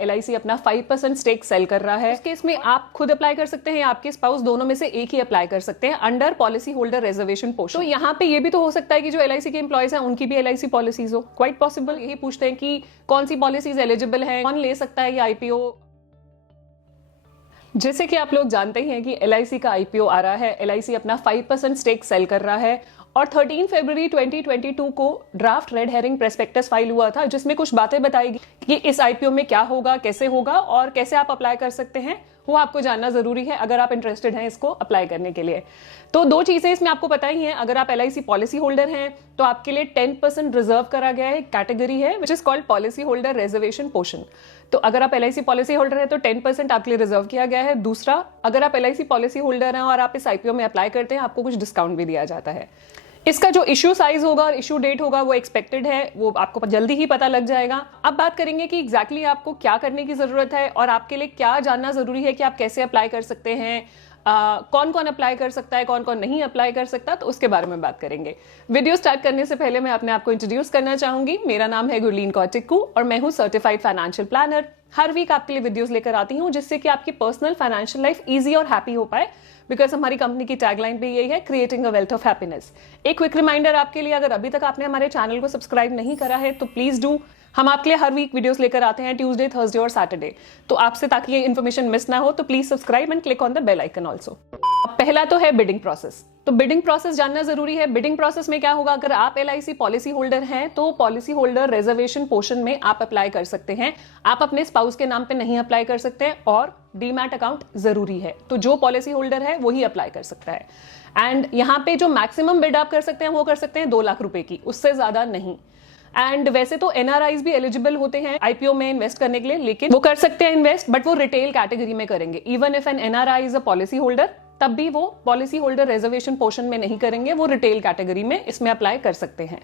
LIC अपना 5% stake sale कर रहा है। इस केस में आप खुद अप्लाई कर सकते हैं या आपके स्पाउस, दोनों में से एक ही अप्लाई कर सकते हैं under policy holder reservation portion. तो यहाँ पे ये भी तो हो सकता है कि जो LIC के एम्प्लॉयज हैं उनकी भी LIC पॉलिसीज हो, क्वाइट पॉसिबल। यही पूछते हैं कि कौन सी पॉलिसीज एलिजिबल है, कौन ले सकता है ये IPO। जैसे कि आप लोग जानते ही हैं कि LIC का IPO आ रहा है। LIC अपना 5% स्टेक सेल कर रहा है और 13 फरवरी 2022 को draft red herring prospectus file हुआ था, जिसमें कुछ बातें बताई कि इस IPO में क्या होगा, कैसे होगा और कैसे आप अप्लाई कर सकते हैं। वो आपको जानना जरूरी है अगर आप इंटरेस्टेड हैं इसको अप्लाई करने के लिए। तो दो चीजें इसमें आपको पता ही हैं। अगर आप LIC पॉलिसी होल्डर हैं तो आपके लिए 10% रिजर्व करा गया है, कैटेगरी है which is called policy holder reservation portion. तो अगर आप LIC पॉलिसी होल्डर है तो 10% आपके लिए रिजर्व किया गया है। दूसरा, अगर आप LIC पॉलिसी होल्डर हैं और आप इस IPO में अप्लाई करते हैं, आपको कुछ डिस्काउंट भी दिया जाता है। इसका जो इश्यू साइज होगा और इश्यू डेट होगा वो एक्सपेक्टेड है, वो आपको जल्दी ही पता लग जाएगा। अब बात करेंगे कि एग्जैक्टली आपको क्या करने की जरूरत है और आपके लिए क्या जानना जरूरी है कि आप कैसे अप्लाई कर सकते हैं, कौन कौन अप्लाई कर सकता है, कौन कौन नहीं अप्लाई कर सकता, तो उसके बारे में बात करेंगे। वीडियो स्टार्ट करने से पहले मैं अपने आप को इंट्रोड्यूस करना चाहूंगी। मेरा नाम है गुरलीन कौर टिक्कू और मैं हूं सर्टिफाइड फाइनेंशियल प्लानर। हर वीक आपके लिए वीडियोस लेकर आती हूं जिससे कि आपकी पर्सनल फाइनेंशियल लाइफ इजी और हैप्पी हो पाए, बिकॉज हमारी कंपनी की टैगलाइन भी यही है, creating a wealth of happiness. एक क्विक रिमाइंडर आपके लिए, अगर अभी तक आपने हमारे चैनल को सब्सक्राइब नहीं करा है तो प्लीज डू। हम आपके लिए हर वीक वीडियोस लेकर आते हैं ट्यूसडे, थर्सडे और सैटरडे। तो आपसे ताकि ये इन्फॉर्मेशन मिस ना हो तो please subscribe and click on the bell icon also. पहला तो है बिडिंग प्रोसेस। तो बिडिंग प्रोसेस जानना जरूरी है। बिडिंग प्रोसेस में क्या होगा, अगर आप LIC पॉलिसी होल्डर हैं तो पॉलिसी होल्डर रिजर्वेशन पोर्शन में आप अप्लाई कर सकते हैं। आप अपने स्पाउस के नाम पे नहीं अप्लाई कर सकते हैं और डीमैट अकाउंट जरूरी है। तो जो पॉलिसी होल्डर है वही अप्लाई कर सकता है। एंड यहाँ पे जो मैक्सिमम बिड आप कर सकते हैं वो कर सकते हैं 2 लाख रुपए की, उससे ज्यादा नहीं। एंड वैसे तो NRIs भी एलिजिबल होते हैं IPO में इन्वेस्ट करने के लिए, लेकिन वो कर सकते हैं इन्वेस्ट, बट वो रिटेल कैटेगरी में करेंगे। Even if an NRI is a policy holder, तब भी वो पॉलिसी होल्डर रिजर्वेशन पोर्शन में नहीं करेंगे, वो रिटेल कैटेगरी में इसमें अप्लाई कर सकते हैं।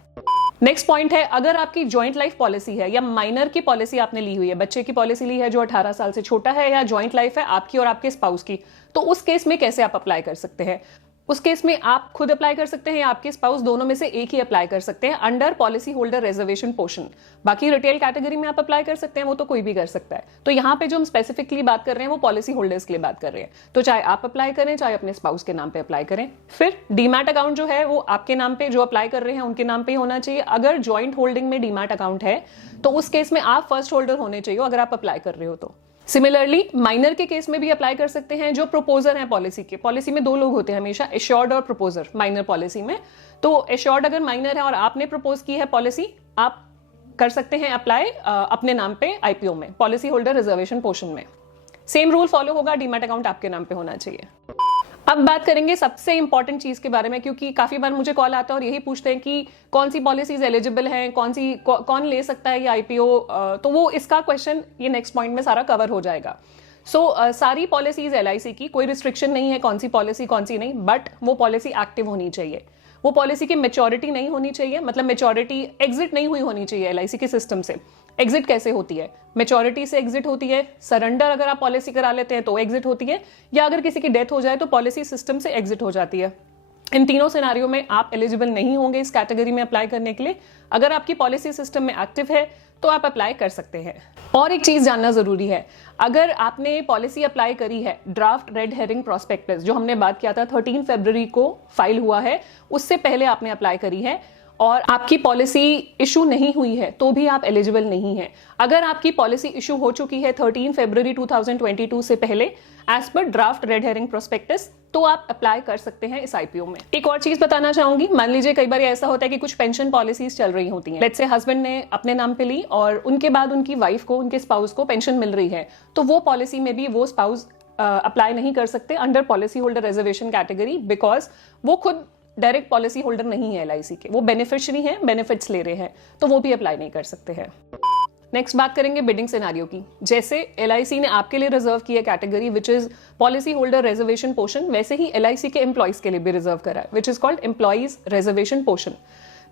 नेक्स्ट पॉइंट है, अगर आपकी जॉइंट लाइफ पॉलिसी है या माइनर की पॉलिसी आपने ली हुई है, बच्चे की पॉलिसी ली है जो 18 साल से छोटा है, या जॉइंट लाइफ है आपकी और आपके स्पाउस की, तो उस केस में कैसे आप अप्लाई कर सकते हैं। उस केस में आप खुद अप्लाई कर सकते हैं या आपके स्पाउस, दोनों में से एक ही अप्लाई कर सकते हैं under policy holder reservation portion. बाकी रिटेल कैटेगरी में आप अप्लाई कर सकते हैं, वो तो कोई भी कर सकता है। तो यहाँ पे जो हम स्पेसिफिकली बात कर रहे हैं वो पॉलिसी होल्डर्स के लिए बात कर रहे हैं। तो चाहे आप अप्लाई करें, चाहे अपने स्पाउस के नाम पे अप्लाई करें। फिर डीमैट अकाउंट जो है वो आपके नाम पे, जो अप्लाई कर रहे हैं उनके नाम पे ही होना चाहिए। अगर ज्वाइंट होल्डिंग में डीमैट अकाउंट है तो उस केस में आप फर्स्ट होल्डर होने चाहिए अगर आप अप्लाई कर रहे हो तो। सिमिलरली माइनर के केस में भी अप्लाई कर सकते हैं जो प्रोपोजर हैं पॉलिसी के। पॉलिसी में 2 लोग होते हैं हमेशा, एश्योर्ड और प्रोपोजर माइनर पॉलिसी में। तो एश्योर्ड अगर माइनर है और आपने प्रपोज की है पॉलिसी, आप कर सकते हैं अप्लाई अपने नाम पे IPO में, पॉलिसी होल्डर रिजर्वेशन पोर्शन में। सेम रूल फॉलो होगा, डीमैट अकाउंट आपके नाम पे होना चाहिए। अब बात करेंगे सबसे इंपॉर्टेंट चीज के बारे में, क्योंकि काफी बार मुझे कॉल आता है और यही पूछते हैं कि कौन सी पॉलिसीज एलिजिबल हैं, कौन ले सकता है ये IPO। तो वो इसका क्वेश्चन ये नेक्स्ट पॉइंट में सारा कवर हो जाएगा। सारी पॉलिसीज LIC की, कोई रिस्ट्रिक्शन नहीं है कौन सी पॉलिसी कौन सी नहीं, बट वो पॉलिसी एक्टिव होनी चाहिए। वो पॉलिसी की मेच्योरिटी नहीं होनी चाहिए, मतलब मेच्योरिटी एग्जिट नहीं हुई होनी चाहिए LIC के सिस्टम से। एग्जिट कैसे होती है, मेच्योरिटी से एग्जिट होती है, सरेंडर अगर आप पॉलिसी करा लेते हैं तो एग्जिट होती है, या अगर किसी की डेथ हो जाए तो पॉलिसी सिस्टम से एग्जिट हो जाती है। इन तीनों सिनेरियो में आप एलिजिबल नहीं होंगे इस कैटेगरी में अप्लाई करने के लिए। अगर आपकी पॉलिसी सिस्टम में एक्टिव है तो आप अप्लाई कर सकते हैं। और एक चीज जानना जरूरी है, अगर आपने पॉलिसी अप्लाई करी है, ड्राफ्ट रेड हेरिंग प्रोस्पेक्टस जो हमने बात किया था 13 फरवरी को फाइल हुआ है, उससे पहले आपने अप्लाई करी है और आपकी पॉलिसी इशू नहीं हुई है तो भी आप एलिजिबल नहीं है। अगर आपकी पॉलिसी इशू हो चुकी है 13 फरवरी 2022 से पहले as per draft red herring prospectus, तो आप अप्लाई कर सकते हैं इस IPO में। एक और चीज बताना चाहूंगी, मान लीजिए कई बार ऐसा होता है कि कुछ पेंशन पॉलिसीज चल रही होती हैं। लेट्स से हस्बैंड ने अपने नाम पे ली और उनके बाद उनकी वाइफ को, उनके स्पाउस को पेंशन मिल रही है, तो वो पॉलिसी में भी वो स्पाउस अप्लाई नहीं कर सकते under policy holder reservation category, because वो खुद डायरेक्ट पॉलिसी होल्डर नहीं है LIC के, वो बेनिफिशियरी हैं, बेनिफिट्स ले रहे हैं, तो वो भी अप्लाई नहीं कर सकते हैं। नेक्स्ट बात करेंगे बिडिंग सिनेरियो की। जैसे LIC ने आपके लिए रिजर्व की है category which is policy holder reservation portion, वैसे ही LIC के एम्प्लॉइज के लिए भी रिजर्व करा है which is called employees reservation portion.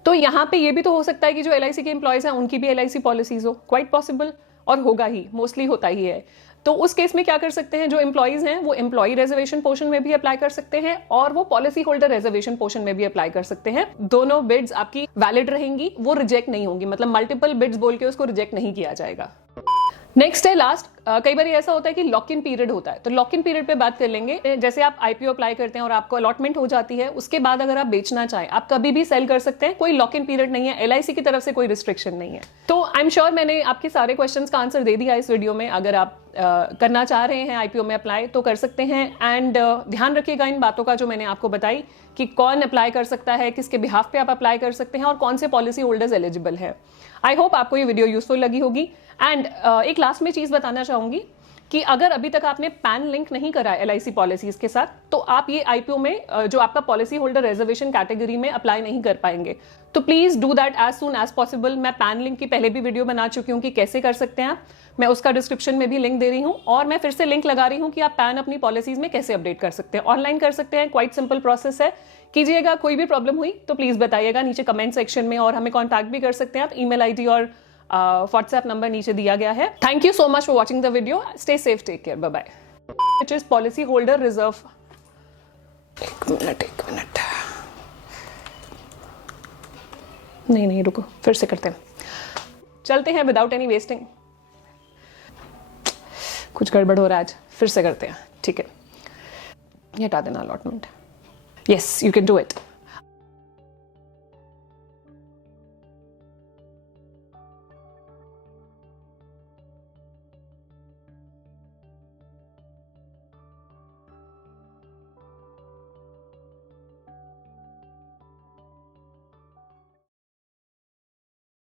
तो यहाँ पे ये भी तो हो सकता है कि जो LIC के एम्प्लॉइज हैं उनकी भी LIC पॉलिसीज हो, क्वाइट पॉसिबल, और होगा ही, मोस्टली होता ही है। तो उस केस में क्या कर सकते हैं, जो एम्प्लॉइज हैं वो एम्प्लॉई रिजर्वेशन पोर्शन में भी अप्लाई कर सकते हैं और वो पॉलिसी होल्डर रिजर्वेशन पोर्शन में भी अप्लाई कर सकते हैं। दोनों बिड्स आपकी वैलिड रहेंगी, वो रिजेक्ट नहीं होंगी, मतलब मल्टीपल बिड्स बोल के उसको रिजेक्ट नहीं किया जाएगा। नेक्स्ट है लास्ट, कई बार ऐसा होता है कि लॉक इन पीरियड होता है, तो लॉक इन पीरियड पे बात कर लेंगे। जैसे आप आईपीओ अप्लाई करते हैं और आपको अलॉटमेंट हो जाती है, उसके बाद अगर आप बेचना चाहें आप कभी भी सेल कर सकते हैं, कोई लॉक इन पीरियड नहीं है, एलआईसी की तरफ से कोई रिस्ट्रिक्शन नहीं है। तो आई एम श्योर मैंने आपके सारे क्वेश्चंस का आंसर दे दिया इस वीडियो में। अगर आप करना चाह रहे हैं आईपीओ में अप्लाई तो कर सकते हैं। एंड ध्यान रखिएगा इन बातों का जो मैंने आपको बताई कि कौन अप्लाई कर सकता है, किसके बिहाफ पे आप अप्लाई कर सकते हैं और कौन से पॉलिसी होल्डर्स एलिजिबल है। आई होप आपको ये वीडियो यूजफुल लगी होगी। एंड एक लास्ट में चीज बताना चाहूंगी कि अगर अभी तक आपने पैन लिंक नहीं करा है एलआईसी पॉलिसीज के साथ, तो आप ये आईपीओ में जो आपका पॉलिसी होल्डर रिजर्वेशन कैटेगरी में अप्लाई नहीं कर पाएंगे। तो please do that as soon as possible. मैं पैन लिंक की पहले भी वीडियो बना चुकी हूँ कि कैसे कर सकते हैं आप, मैं उसका डिस्क्रिप्शन में भी लिंक दे रही हूँ और मैं फिर से लिंक लगा रही हूँ कि आप पैन अपनी पॉलिसीज में कैसे अपडेट कर सकते हैं। ऑनलाइन कर सकते हैं, क्वाइट सिंपल प्रोसेस है, कीजिएगा। कोई भी प्रॉब्लम हुई तो प्लीज बताइएगा नीचे कमेंट सेक्शन में, और हमें कॉन्टैक्ट भी कर सकते हैं आप। ईमेल आईडी और व्हाट्सएप नंबर नीचे दिया गया है। Thank you so much for watching the video. Stay safe, take care, bye bye. Which is policy holder reserve. एक मिनट नहीं रुको, फिर से करते हैं, चलते हैं विदाउट एनी वेस्टिंग। कुछ गड़बड़ हो रहा है आज, फिर से करते हैं, ठीक है। ये हटा देना allotment. Yes, you can do it.